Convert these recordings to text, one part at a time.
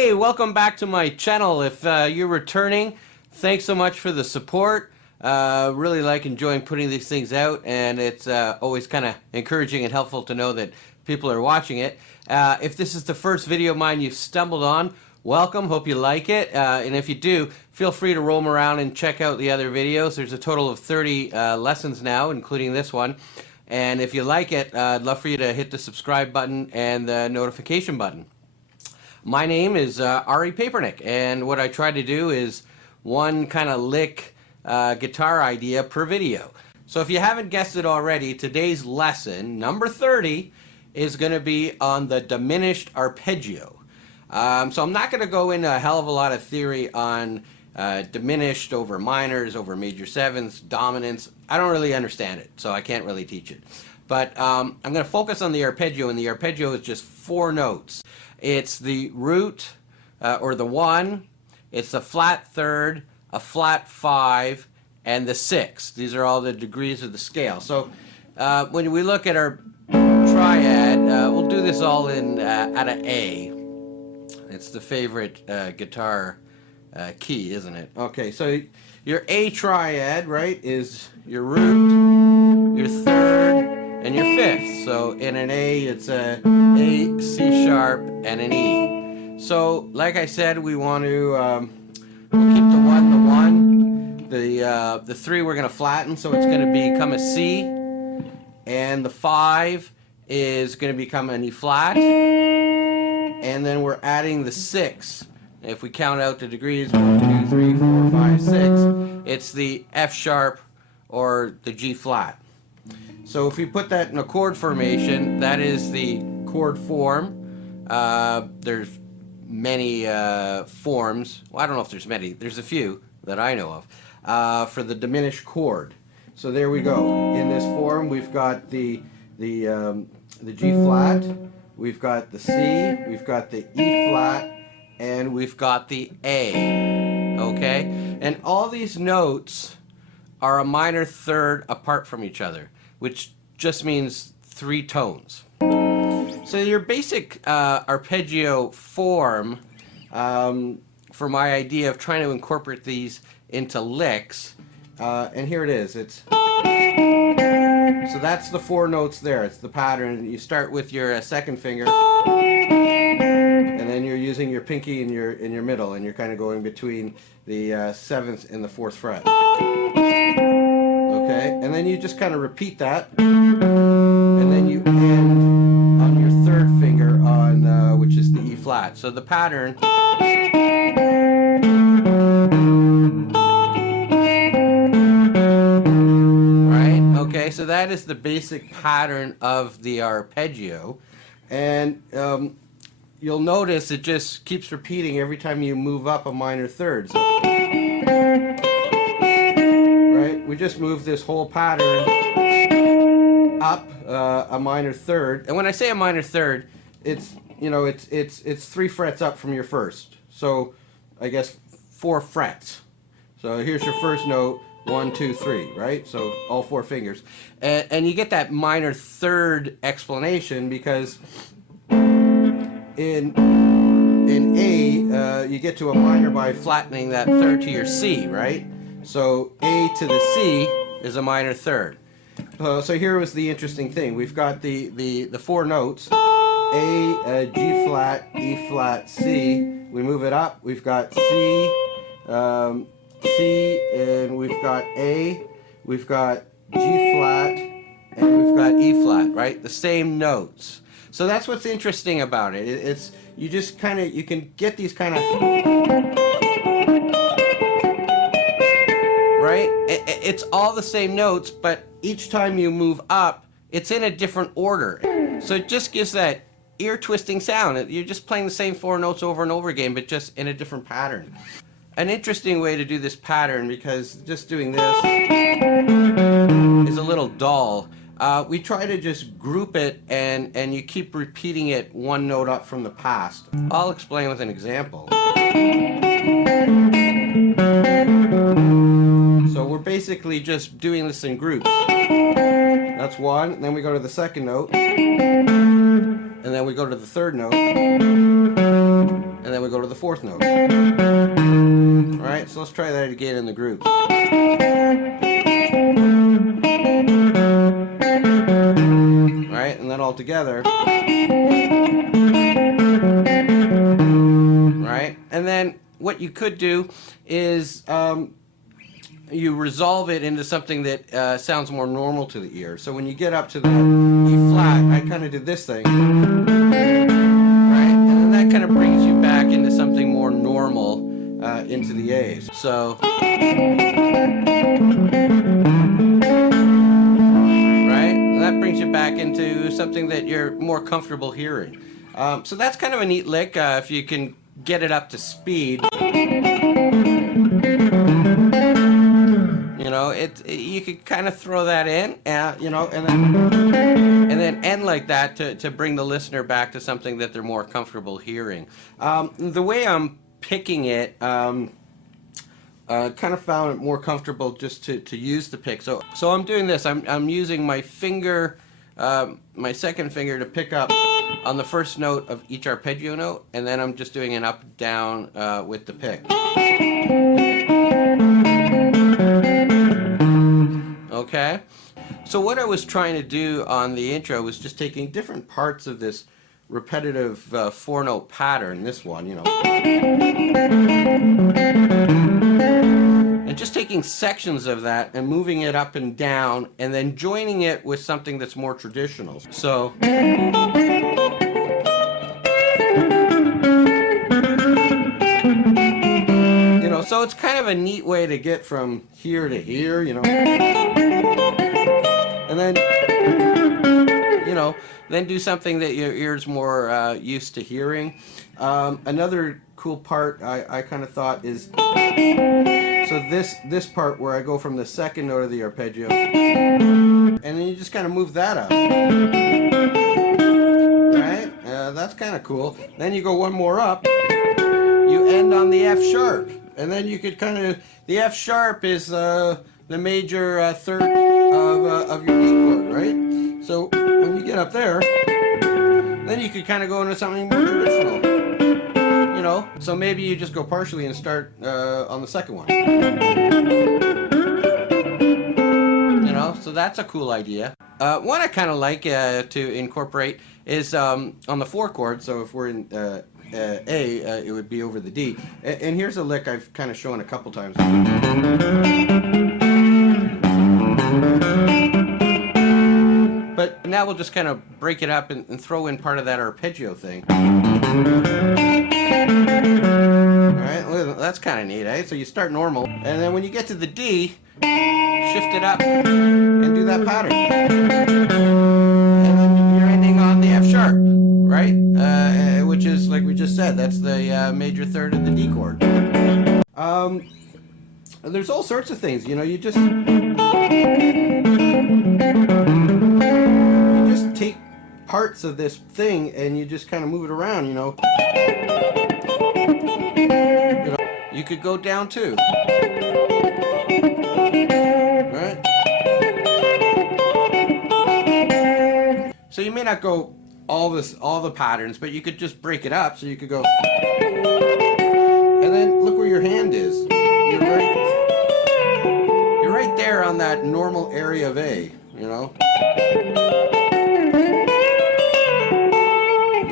Hey, welcome back to my channel. If you're returning, thanks so much for the support. Really like enjoying putting these things out, and it's always kind of encouraging and helpful to know that people are watching it. If this is the first video of mine you've stumbled on, welcome, hope you like it. And if you do, feel free to roam around and check out the other videos. There's a total of 30 lessons now, including this one. And if you like it, I'd love for you to hit the subscribe button and the notification button. My name is Arie Papernick, and what I try to do is one kind of lick guitar idea per video. So if you haven't guessed it already, today's lesson, number 30, is going to be on the diminished arpeggio. So I'm not going to go into a hell of a lot of theory on diminished over minors, over major sevenths, dominance. I don't really understand it, so I can't really teach it. But I'm going to focus on the arpeggio, and the arpeggio is just 4 notes. It's the root, or the 1, it's the flat third, a flat 5, and the 6. These are all the degrees of the scale. So when we look at our triad, we'll do this all in at an A. It's the favorite guitar key, isn't it? Okay, so your A triad, right, is your root, your third, and your 5th. So in an A, it's a A, C sharp, and an E. So like I said, we want to we'll keep the 1, the 3 we're going to flatten, so it's going to become a C, and the 5 is going to become an E flat, and then we're adding the 6. If we count out the degrees, 1, 2, 3, 4, 5, 6, it's the F sharp or the G flat. So if we put that in a chord formation, that is the chord form. There's many forms. Well, I don't know if there's many. There's a few that I know of for the diminished chord. So there we go. In this form, we've got the G flat, we've got the C, we've got the E flat, and we've got the A. Okay? And all these notes are a minor third apart from each other, which just means 3 tones. So your basic arpeggio form, for my idea of trying to incorporate these into licks, and here it is. So that's the 4 notes there. It's the pattern. You start with your second finger, and then you're using your pinky in your middle, and you're kind of going between the 7th and the 4th fret. Okay, and then you just kind of repeat that, and then you end on your 3rd finger on which is the E flat. So the pattern okay, so that is the basic pattern of the arpeggio, and you'll notice it just keeps repeating every time you move up a minor third. So, right, we just move this whole pattern up a minor third, and when I say a minor third, it's it's 3 frets up from your first. So I guess 4 frets. So here's your first note. 1, 2, 3, right? So all 4 fingers, and you get that minor third explanation because in A you get to a minor by flattening that third to your C, right? So A to the C is a minor third. So here was the interesting thing. We've got the 4 notes: A, G flat, E flat, C. We move it up. We've got C. C, and we've got A, we've got G flat, and we've got E flat, right? The same notes. So that's what's interesting about it. It's you just kind of, you can get these kind of, right? It's all the same notes, but each time you move up, it's in a different order. So it just gives that ear-twisting sound. You're just playing the same 4 notes over and over again, but just in a different pattern. An interesting way to do this pattern, because just doing this is a little dull. We try to just group it, and you keep repeating it 1 note up from the past. I'll explain with an example. So we're basically just doing this in groups. That's 1, and then we go to the 2nd note, and then we go to the 3rd note, and then we go to the fourth note. Alright, so let's try that again in the group. Alright, and then all together. Right, and then what you could do is you resolve it into something that sounds more normal to the ear. So when you get up to the E flat, I kind of did this thing, right, and then that kind of brings you back into something more normal into the A's. So, right, and that brings you back into something that you're more comfortable hearing. So that's kind of a neat lick if you can get it up to speed. You know, you could kind of throw that in, you know, and then end like that to bring the listener back to something that they're more comfortable hearing. The way I'm picking it, kind of found it more comfortable just to use the pick. So I'm doing this. I'm using my finger, my second finger, to pick up on the first note of each arpeggio note, and then I'm just doing an up down with the pick. Okay, so what I was trying to do on the intro was just taking different parts of this repetitive four-note pattern, this one, you know, and just taking sections of that and moving it up and down, and then joining it with something that's more traditional. So, you know, so it's kind of a neat way to get from here to here, you know. And then, you know, then do something that your ear's more used to hearing. Another cool part I kind of thought is, so this part where I go from the second note of the arpeggio, and then you just kind of move that up. Right? That's kind of cool. Then you go one more up, you end on the F sharp. And then you could kind of, the F sharp is the major third of your D chord, right? So when you get up there, then you could kind of go into something more traditional, you know. So maybe you just go partially and start on the second one, you know. So that's a cool idea. One I kind of like to incorporate is on the 4 chord. So if we're in A, it would be over the D. And here's a lick I've kind of shown a couple times. But now we'll just kind of break it up and throw in part of that arpeggio thing. Alright, that's kind of neat, eh? So you start normal, and then when you get to the D, shift it up and do that pattern. And then you're ending on the F sharp, right? Which is, like we just said, that's the major third of the D chord. There's all sorts of things, you know, you just take parts of this thing and you just kind of move it around, you know. You know, you could go down too. Right? So you may not go all the patterns, but you could just break it up. So you could go, and then look where your hand is. You're right there on that normal area of A, you know.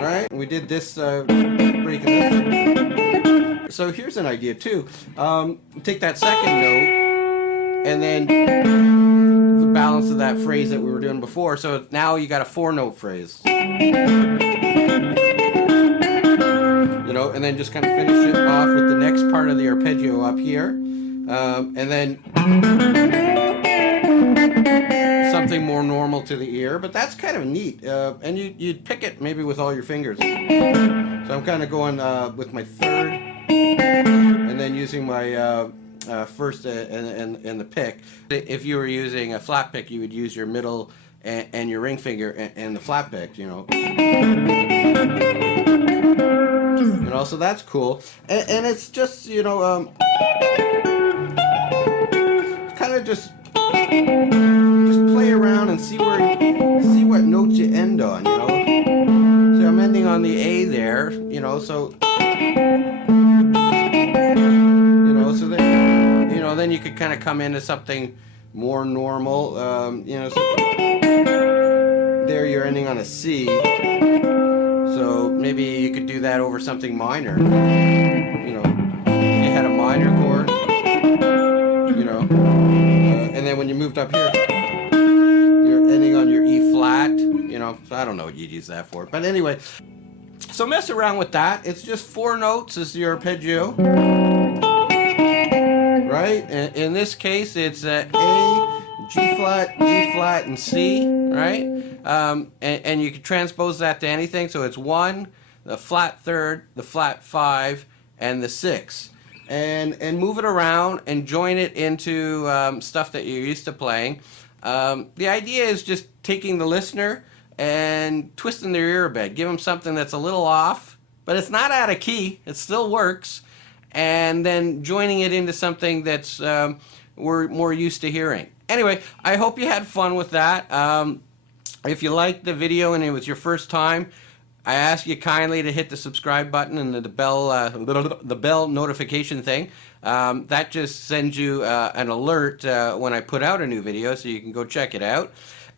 Right? We did this breaking this. So here's an idea too. Take that second note and then the balance of that phrase that we were doing before. So now you got a 4-note phrase. You know, and then just kind of finish it off with the next part of the arpeggio up here. And then something more normal to the ear, but that's kind of neat. And you'd pick it maybe with all your fingers. So I'm kind of going with my third, and then using my first and the pick. If you were using a flat pick, you would use your middle and your ring finger and the flat pick, you know. You know, so that's cool. And it's just, you know, kind of just play around and see what notes you end on, you know. So I'm ending on the A there, you know, so then you could kind of come into something more normal, you know, so there you're ending on a C, so maybe you could do that over something minor, you know, if you had a minor chord, you know, and then when you moved up here, you're ending on your E flat, you know, so I don't know what you'd use that for, but anyway, so mess around with that. It's just 4 notes is the arpeggio, right? In this case, it's A, G flat, D flat, and C, right? And you can transpose that to anything. So it's 1, the flat third, the flat 5, and the 6. And move it around and join it into stuff that you're used to playing. The idea is just taking the listener and twisting their ear a bit. Give them something that's a little off, but it's not out of key. It still works. And then joining it into something that's we're more used to hearing. Anyway, I hope you had fun with that. If you liked the video and it was your first time, I ask you kindly to hit the subscribe button and the bell notification thing. That just sends you an alert when I put out a new video, so you can go check it out.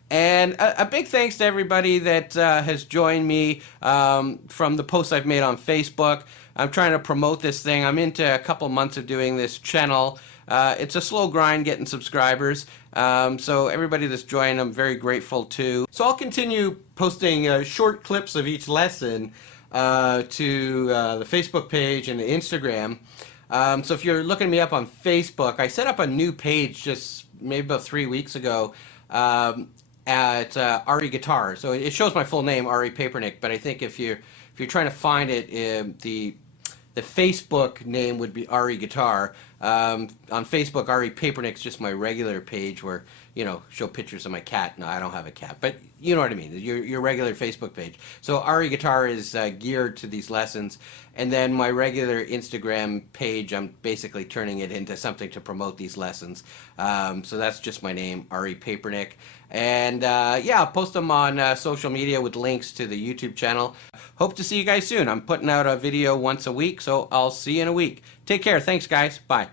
And a big thanks to everybody that has joined me from the posts I've made on Facebook. I'm trying to promote this thing. I'm into a couple months of doing this channel. It's a slow grind getting subscribers. So everybody that's joined, I'm very grateful to. So I'll continue posting short clips of each lesson to the Facebook page and the Instagram. So if you're looking me up on Facebook, I set up a new page just maybe about 3 weeks ago. At Arie Guitar, so it shows my full name, Arie Papernick. But I think if you're trying to find it, the Facebook name would be Arie Guitar. On Facebook, Arie Papernick's just my regular page where, you know, show pictures of my cat. No, I don't have a cat, but you know what I mean. Your regular Facebook page. So Arie Guitar is geared to these lessons, and then my regular Instagram page, I'm basically turning it into something to promote these lessons. So that's just my name, Arie Papernick. And yeah, I'll post them on social media with links to the YouTube channel. Hope to see you guys soon. I'm putting out a video once a week, so I'll see you in a week. Take care. Thanks, guys. Bye.